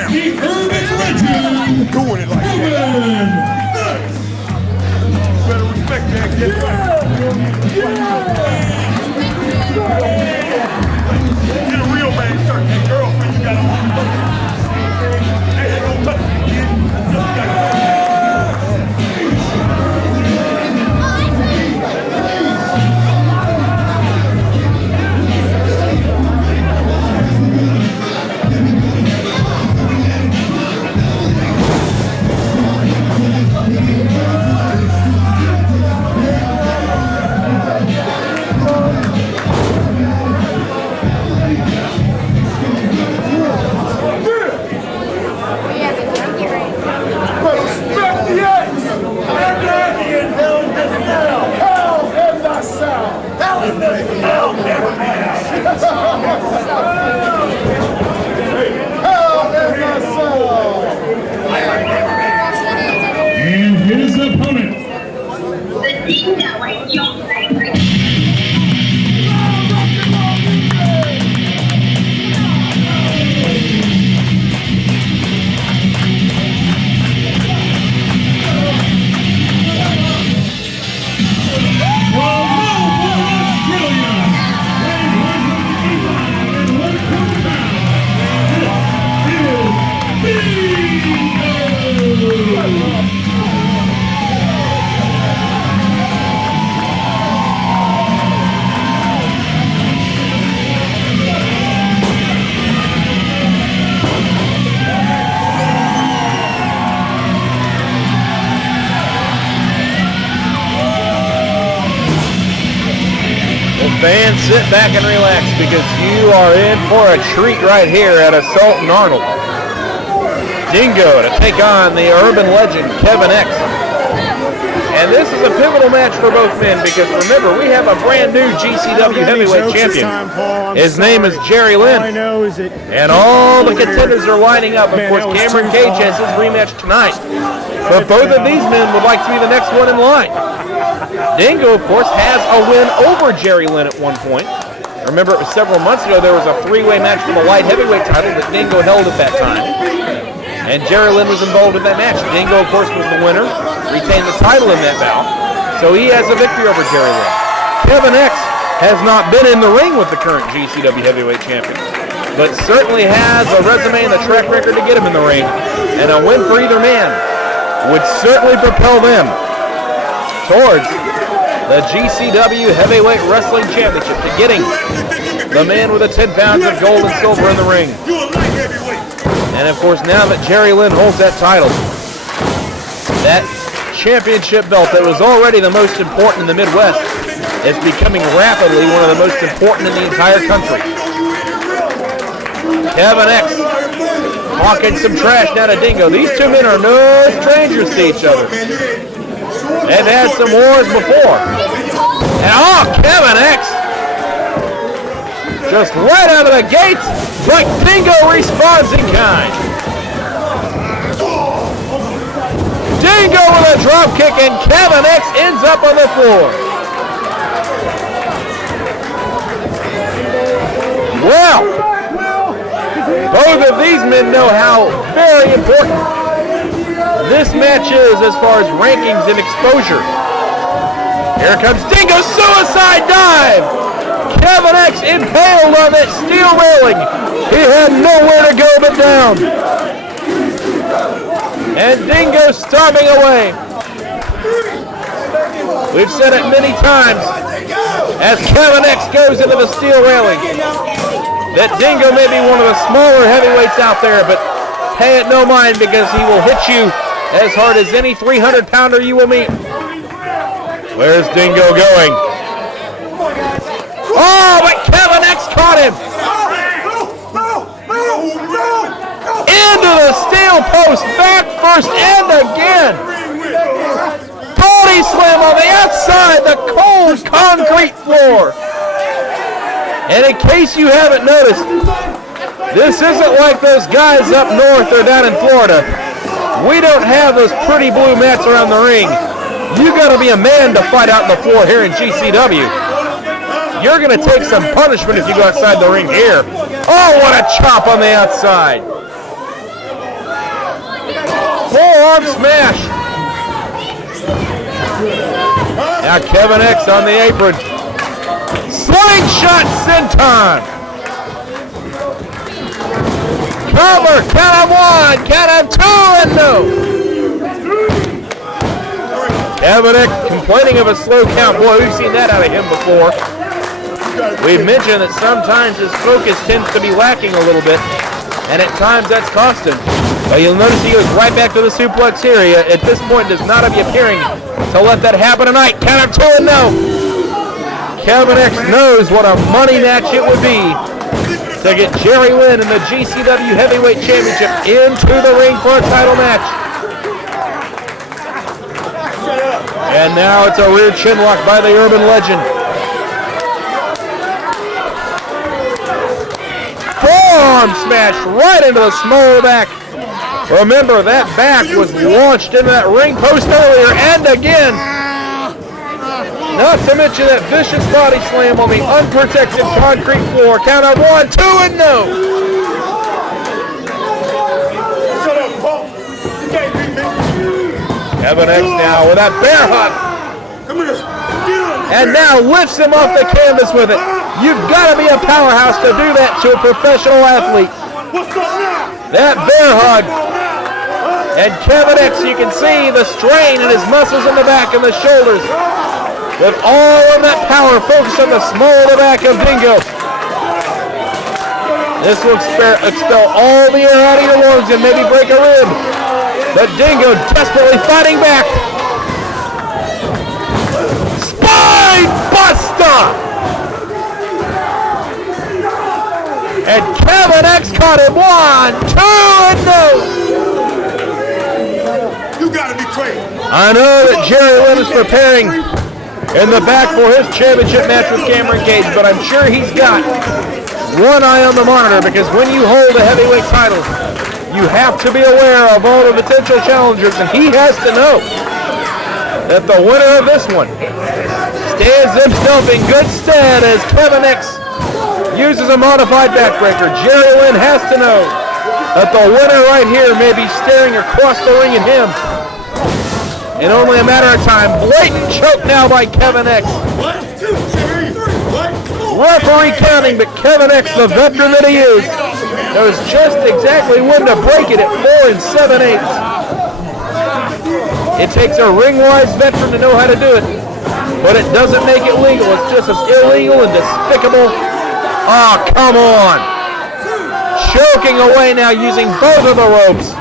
down. Doing it like that. You better respect that, get right. Get a real man shirt. That girlfriend you got on. Hey, don't touch me, kid. And his opponent, the Dingo and your favorite. Fans, sit back and relax because you are in for a treat right here at Assault and Arnold. Dingo to take on the urban legend Kevin X. And this is a pivotal match for both men because remember, we have a brand new GCW heavyweight champion. His name is Jerry Lynn. And all the contenders are lining up. Of course, Cameron Cage has his rematch tonight. But both of these men would like to be the next one in line. Dingo, of course, has a win over Jerry Lynn at one point. Remember, it was several months ago, there was a three-way match for the light heavyweight title that Dingo held at that time. And Jerry Lynn was involved in that match. Dingo, of course, was the winner, retained the title in that bout. So he has a victory over Jerry Lynn. Kevin X has not been in the ring with the current GCW heavyweight champion, but certainly has a resume and a track record to get him in the ring. And a win for either man would certainly propel them towards the GCW Heavyweight Wrestling Championship, to getting the man with the 10 pounds of gold and silver in the ring. And of course, now that Jerry Lynn holds that title, that championship belt that was already the most important in the Midwest is becoming rapidly one of the most important in the entire country. Kevin X talking some trash now to Dingo. These two men are no strangers to each other. They've had some wars before. And Kevin X, just right out of the gates, like Dingo responds in kind. Dingo with a drop kick, and Kevin X ends up on the floor. Well, both of these men know how very important this match is as far as rankings and exposure. Here comes Dingo, suicide dive! Kevin X impaled on that steel railing. He had nowhere to go but down. And Dingo stomping away. We've said it many times as Kevin X goes into the steel railing that Dingo may be one of the smaller heavyweights out there, but pay it no mind because he will hit you as hard as any 300-pounder you will meet. Where's Dingo going? Oh, but Kevin X caught him! Into the steel post, back first, and again! Body slam on the outside, the cold concrete floor! And in case you haven't noticed, this isn't like those guys up north or down in Florida. We don't have those pretty blue mats around the ring. You gotta be a man to fight out on the floor here in GCW. You're gonna take some punishment if you go outside the ring here. Oh, what a chop on the outside. Forearm smash. Now Kevin X on the apron. Slingshot senton. Cover, count of one, count of two, and no. Kevin X complaining of a slow count. Boy, we've seen that out of him before. We've mentioned that sometimes his focus tends to be lacking a little bit, and at times that's cost him. But you'll notice he goes right back to the suplex here. He, at this point, does not be appearing to let that happen tonight. Count of two, and no. Kevin X knows what a money match it would be to get Jerry Lynn in the GCW Heavyweight Championship into the ring for a title match. And now it's a rear chinlock by the Urban Legend. Forearm smash right into the small back. Remember, that back was launched into that ring post earlier, and again. Not to mention that vicious body slam on the unprotected concrete floor. Count of one, two, and no. Shut up, punk. You can't beat me. Kevin X now with that bear hug. Come here. Get him. And now lifts him off the canvas with it. You've got to be a powerhouse to do that to a professional athlete. What's up now? That bear hug. And Kevin X, you can see the strain in his muscles in the back and the shoulders. With all of that power focused on the small of the back of Dingo. This will expel all the air out of your lungs and maybe break a rib. But Dingo desperately fighting back. Spine buster! And Kevin X caught him. 1, 2, and no. You gotta be crazy. I know that Jerry Lynn is preparing in the back for his championship match with Cameron Cage, but I'm sure he's got one eye on the monitor, because when you hold a heavyweight title, you have to be aware of all the potential challengers, and he has to know that the winner of this one stands himself in good stead as Kevin X uses a modified backbreaker. Jerry Lynn has to know that the winner right here may be staring across the ring at him in only a matter of time. Blatant choke now by Kevin X. 1, 2, 3, 4. Referee counting, but Kevin X, the veteran that he is, knows just exactly when to break it at 4 7/8. It takes a ring-wise veteran to know how to do it, but it doesn't make it legal. It's just as illegal and despicable. Oh, come on. Choking away now using both of the ropes.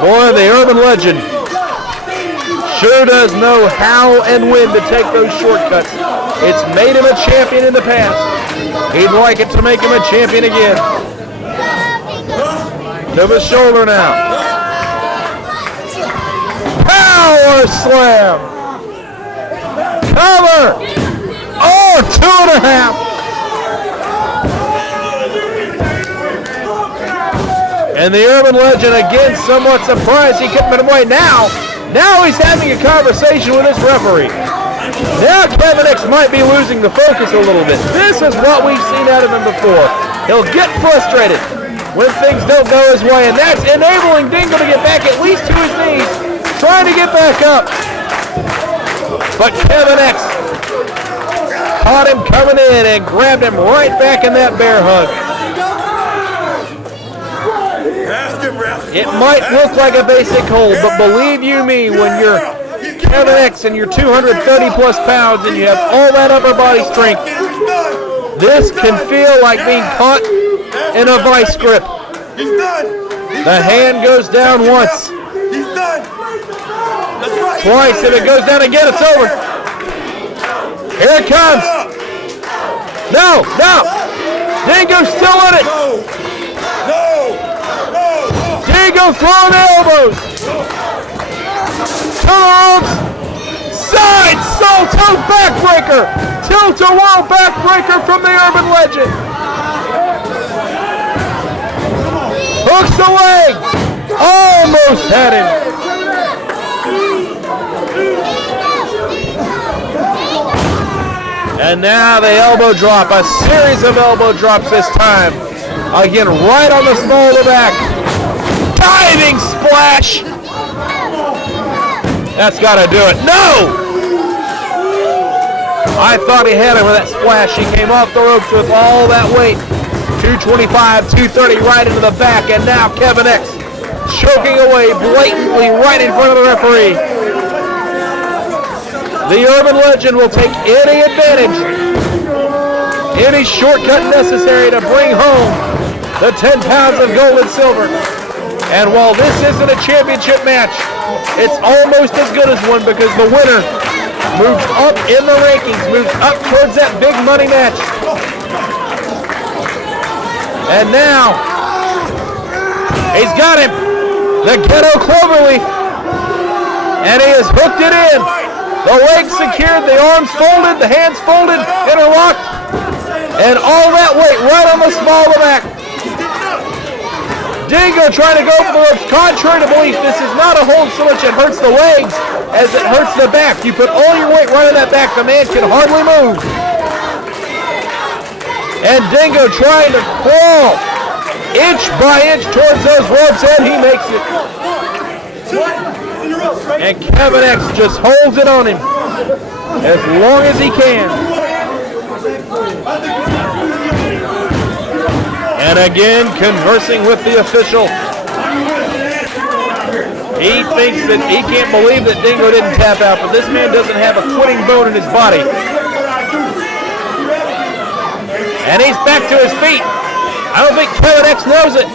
Boy, the Urban Legend sure does know how and when to take those shortcuts. It's made him a champion in the past. He'd like it to make him a champion again. To the shoulder now. Power slam. Cover. Oh, 2.5. And the Urban Legend again somewhat surprised he couldn't put him away. Now he's having a conversation with his referee. Now Kevin X might be losing the focus a little bit. This is what we've seen out of him before. He'll get frustrated when things don't go his way, and that's enabling Dingo to get back at least to his knees, trying to get back up. But Kevin X caught him coming in and grabbed him right back in that bear hug. It might look like a basic hold, but believe you me, when you're Kevin X and you're 230 plus pounds and you have all that upper body strength, this can feel like being caught in a vice grip. The hand goes down once. Twice. If it goes down again, it's over. Here it comes. No. Dingo's still in it. Dingo throwing elbows. To the ropes. Side salto backbreaker. Tilt-a-whirl backbreaker from the Urban Legend. Hooks the leg. Almost had him. And now the elbow drop. A series of elbow drops this time. Again, right on the small of the back. Diving splash. That's got to do it. No! I thought he had him with that splash. He came off the ropes with all that weight. 225, 230 right into the back, and now Kevin X choking away blatantly right in front of the referee. The Urban Legend will take any advantage, any shortcut necessary to bring home the 10 pounds of gold and silver. And while this isn't a championship match, it's almost as good as one because the winner moves up in the rankings, moves up towards that big money match. And now, he's got him, the ghetto cloverleaf, and he has hooked it in. The legs secured, the arms folded, the hands folded, interlocked, and all that weight right on the small of the back. Dingo trying to go for the ropes. Contrary to belief, this is not a hold so much it hurts the legs as it hurts the back. You put all your weight right on that back, the man can hardly move. And Dingo trying to crawl inch by inch towards those ropes, and he makes it. And Kevin X just holds it on him as long as he can. And again, conversing with the official. He thinks that he can't believe that Dingo didn't tap out, but this man doesn't have a quitting bone in his body. And he's back to his feet. I don't think Kevin X knows it.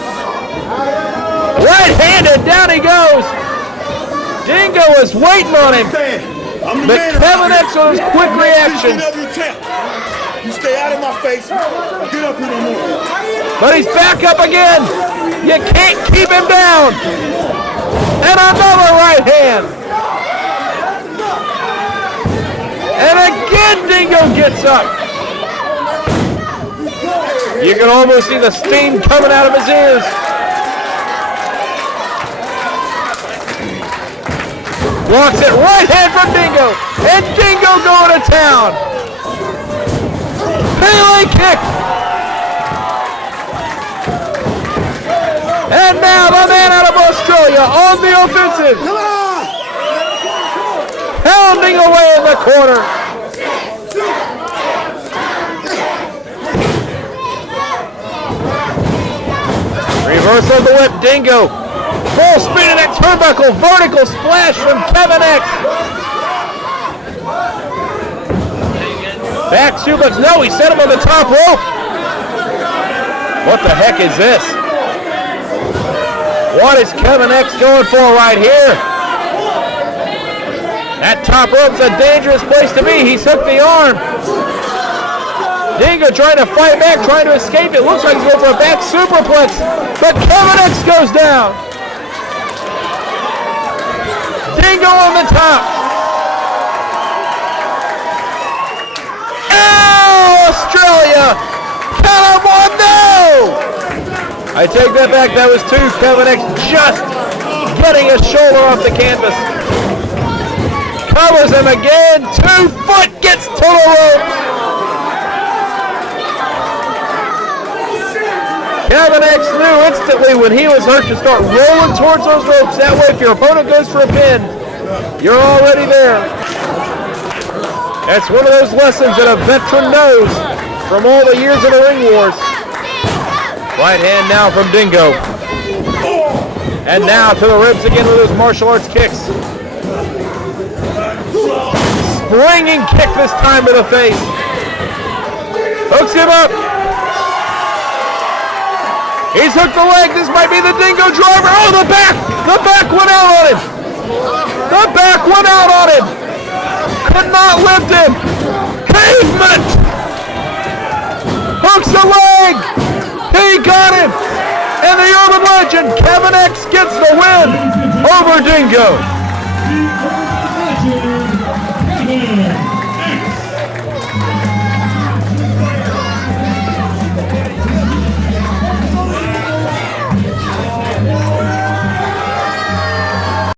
Right-handed, down he goes. Dingo is waiting on him. But Kevin X on his quick reactions. You stay out of my face. Get up here no more. But he's back up again. You can't keep him down. And another right hand. And again Dingo gets up. You can almost see the steam coming out of his ears. Blocks it, right hand from Dingo. And Dingo going to town. Pele kick. And now the man out of Australia on the offensive. Pounding away in the corner. Reversal of the whip, Dingo. Full spin in that turnbuckle, vertical splash from Kevin X. Back suplex, no, he set him on the top rope. What the heck is this? What is Kevin X going for right here? That top rope's a dangerous place to be. He's hooked the arm. Dingo trying to fight back, trying to escape. It looks like he's going for a back superplex, but Kevin X goes down. Dingo on the top. Oh, Australia! Count on one, no! I take that back, that was two. Kevin X just getting his shoulder off the canvas. Covers him again, 2 foot, gets to the ropes. Kevin X knew instantly when he was hurt to start rolling towards those ropes. That way, if your opponent goes for a pin, you're already there. That's one of those lessons that a veteran knows from all the years of the ring wars. Right hand now from Dingo. And now to the ribs again with those martial arts kicks. Springing kick this time to the face. Hooks him up. He's hooked the leg. This might be the Dingo driver. Oh, the back! The back went out on him. The back went out on him. Could not lift him. Pavement! Hooks the leg. He got him. And the Urban Legend, Kevin X, gets the win over Dingo.